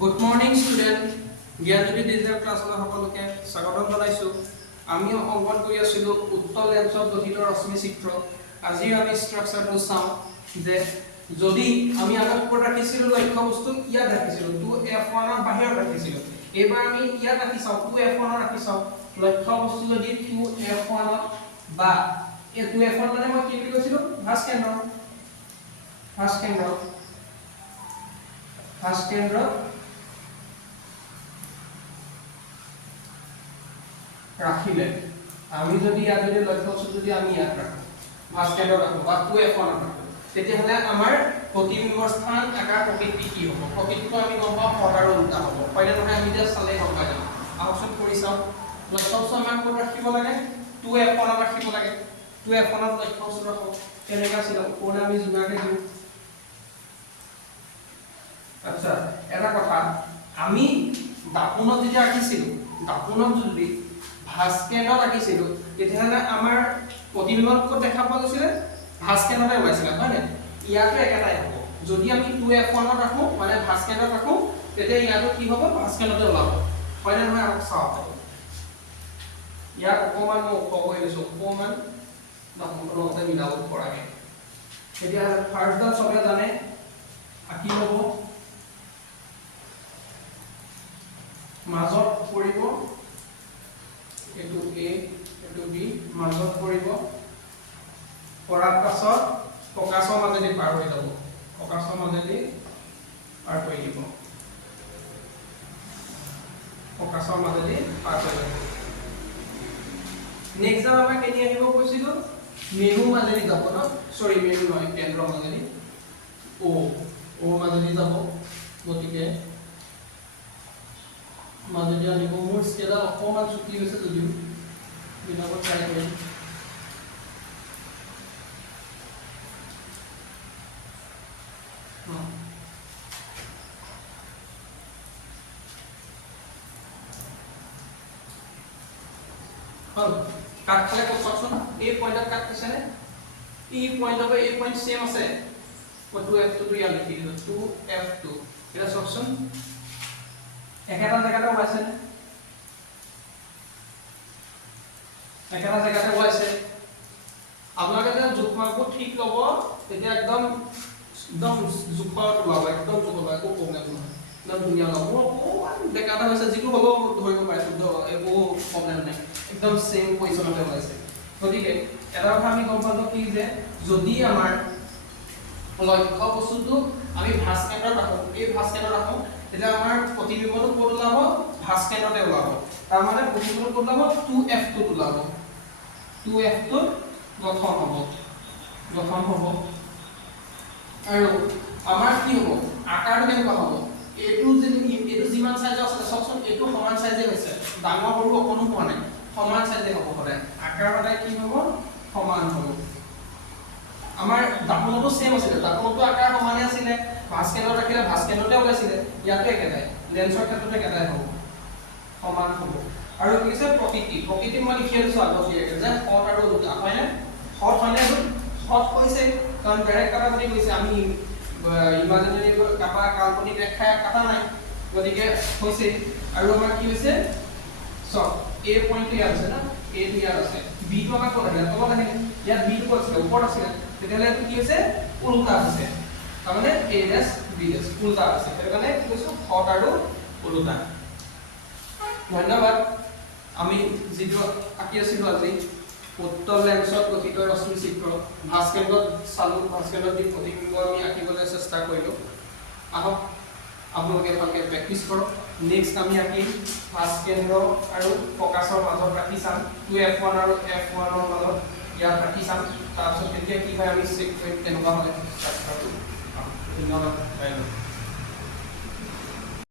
Good morning student. Gyanjyoti digital ক্লাছলৈ সকলোকে স্বাগতম জনাইছো। আমি অংকন কৰি আছিলো উত্তল লেন্সত গঠিত ৰশ্মি চিত্ৰ। আজি আমি ষ্ট্ৰাকচাৰটো চাওঁ যে যদি আমি আগত ক'ত ৰাখিছিলো লক্ষ্য বস্তু ইয়াত ৰাখিছিলো 2f1 ৰ বাহিৰত ৰাখিছিলো। এবাৰ আমি ইয়াত ৰাখি চাওঁ 2f1 ৰ ৰাখি চাওঁ লক্ষ্য বস্তু যদি 2f1 বা এই 2f1 মানে মই কি বুলি কৈছিলো ভাঁজ কেন্দ্ৰ ৰাখিলে আমি যদি ইয়াত যদি লক্ষ্য বস্তু যদি আমি ইয়াত ৰাখো ভাঁজ কেন্দ্ৰ ৰাখো বা 2f1 ৰাখো তেতিয়াহ'লে আমাৰ প্ৰতিবিম্বৰ স্থান আকাৰ প্ৰকৃতি কি হ'ব প্ৰকৃতিটো আমি গম পাওঁ পদ আৰু উল্টা হ'ব হয়নে নহয় আমি যে চালে গম পাই যাম আহকচোন কৰি চাওঁ লক্ষ্য বস্তু আমাক ক'ত ৰাখিব লাগে 2f1 ৰাখিব লাগে 2f1 লক্ষ্য বস্তু ৰাখো কেনেকৈ আছিল কোনে আমি জোনাকে দিওঁ আচ্ছা এটা কথা আমি দাপোনত যেতিয়া ৰাখিছিলো দাপোনত যদি ভাঁজ কেন্দ্ৰ ৰাখিছিলো তেতিয়াহ'লে আমাৰ প্ৰতিবিম্বত ক'ত দেখা পোৱা গৈছিলে ভাঁজ কেন্দ্ৰতে ওলাইছিলে হয়নে ইয়াতো একেটাই হ'ব যদি আমি 2f1 ৰাখো মানে ভাঁজ কেন্দ্ৰত ৰাখো তেতিয়া ইয়াতো কি হ'ব ভাঁজ কেন্দ্ৰতে ওলাব হয়নে নহয় আমাক চাওক ইয়াত অকমান মই ওখ কৰি লৈছো অকমান দাপোনৰ লগতে মিলাব পৰাকে এতিয়া ফাৰ্ষ্টডাল চবে জানে আকি হ'ব মাজত পৰিব এটো a এটো b মাজত পৰিব পৰাৰ পাছত ফকাছৰ মাজেদি পাৰ হৈ যাব ফকাছৰ মাজেদি পাৰ হৈ দিব ফকাছৰ মাজেদি পাৰ হৈ যাব নেক্সট আমাৰ কেনি আহিব কৈছিলো মেনু মাজেদি যাব ন সৰি মেনু নহয় কেন্দ্ৰ মাজেদি o মাজেদি যাব গতিকে মাজেদি আনিব মোৰ স্কেলা অকমান চুটি হৈছে যদিও বিনাব ট্ৰাই কৰিম কাট খালে কওকচোন এই পইণ্টত কাট খাইছে নে এই পইণ্টৰ পৰা এই পইণ্ট সেম আছে 2f2 টো ইয়াত লিখি দিলো 2f2 এটা চাওকচোন একেটা জায়গাতে ওলাইছে নে একেটা জায়গাতে ওলাইছে আপোনালোকে যে জোখমাপটো ঠিক ল'ব তেতিয়া একদম জোখত ওলাব একদম জোখ ওলাব একো প্ৰব্লেম নহয় একদম ধুনীয়া ওলাব অকণমান বেকাটা হৈছে যিটো হ'লেও ধৰিব পাৰিছো একো প্ৰব্লেম নাই একদম সেম পজিশ্যনতে ওলাইছে গতিকে এটা কথা আমি গম পালো কি যে যদি আমাৰ লক্ষ্য বস্তুটো আমি ভাঁজ কেন্দ্ৰত ৰাখো এই ভাঁজ কেন্দ্ৰত ৰাখো তেতিয়া আমাৰ প্ৰতিবিম্বটো ক'ত ওলাব ভাঁজ কেন্দ্ৰতে ওলাব তাৰ মানে প্ৰতিবিম্বটো ক'ত ওলাব 2f2 ওলাব 2f2 গঠন হ'ব আৰু আমাৰ কি হ'ব আকাৰটো কেনেকুৱা হ'ব এইটো যিমান সাইজৰ আছে সবচোন এইটো সমান সাইজে হৈছে ডাঙৰ সৰু অকণো হোৱা নাই সমান সাইজে হ'ব সদায় আকাৰ সদায় কি হ'ব সমান হ'ব আমাৰ দাপোনটো সেম আছিল দাপোনটো আকাৰ সমানে আছিল ভাঁজ কেন্দ্ৰত ৰাখিলে ভাঁজ কেন্দ্ৰতে ওলাইছিলে ইয়াতো একেটাই লেন্সৰ ক্ষেত্ৰতে একেটাই হ'ব সমান হ'ব আৰু কি আছে প্ৰকৃতি মই লিখি দিছো আগতীয়াকৈ যে হট আৰু উল্টা হয়নে হট হয়নে হট কৈছে কাৰণ ডাইৰেক্ট কাটা বুলি কৈছে আমি ইমাজিনাৰী কাটা কাল্পনিক ৰেখা কাটা নাই গতিকে হৈছে আৰু আমাৰ কি হৈছে সব a পইণ্টটো ইয়াত আছে না a টো ইয়াত আছে b টো আমাৰ ক'ত আহিলে তলত আহিলে ইয়াত b টো ক'ত আছিল ওপৰত আছিল তেতিয়াহ'লে এইটো কি হৈছে উল্টা আছে তাৰমানে a ড্যাশ b ড্যাশ উল্টা আছে সেইকাৰণে কি কৈছো হট আৰু উল্টা ধন্যবাদ আমি যিটো আঁকি আছিলো আজি উত্তল লেন্সত গঠিত ৰশ্মি চিত্ৰ ভাঁজ কেন্দ্ৰত চালো ভাঁজ কেন্দ্ৰত দি প্ৰতিবিম্ব আমি আঁকিবলৈ চেষ্টা কৰিলো আহক আপোনালোকে ভালকে প্ৰেক্টিছ কৰক নেক্সট আমি আঁকিম ভাঁজ কেন্দ্ৰ আৰু ফকাছৰ মাজত ৰাখি চাম 2f1 আৰু f1 ৰ মাজত ইয়াত ৰাখি চাম তাৰপিছত তেতিয়া কি হয় আমি চেক কৰিম কেনেকুৱা হ'লে ধন্যবাদ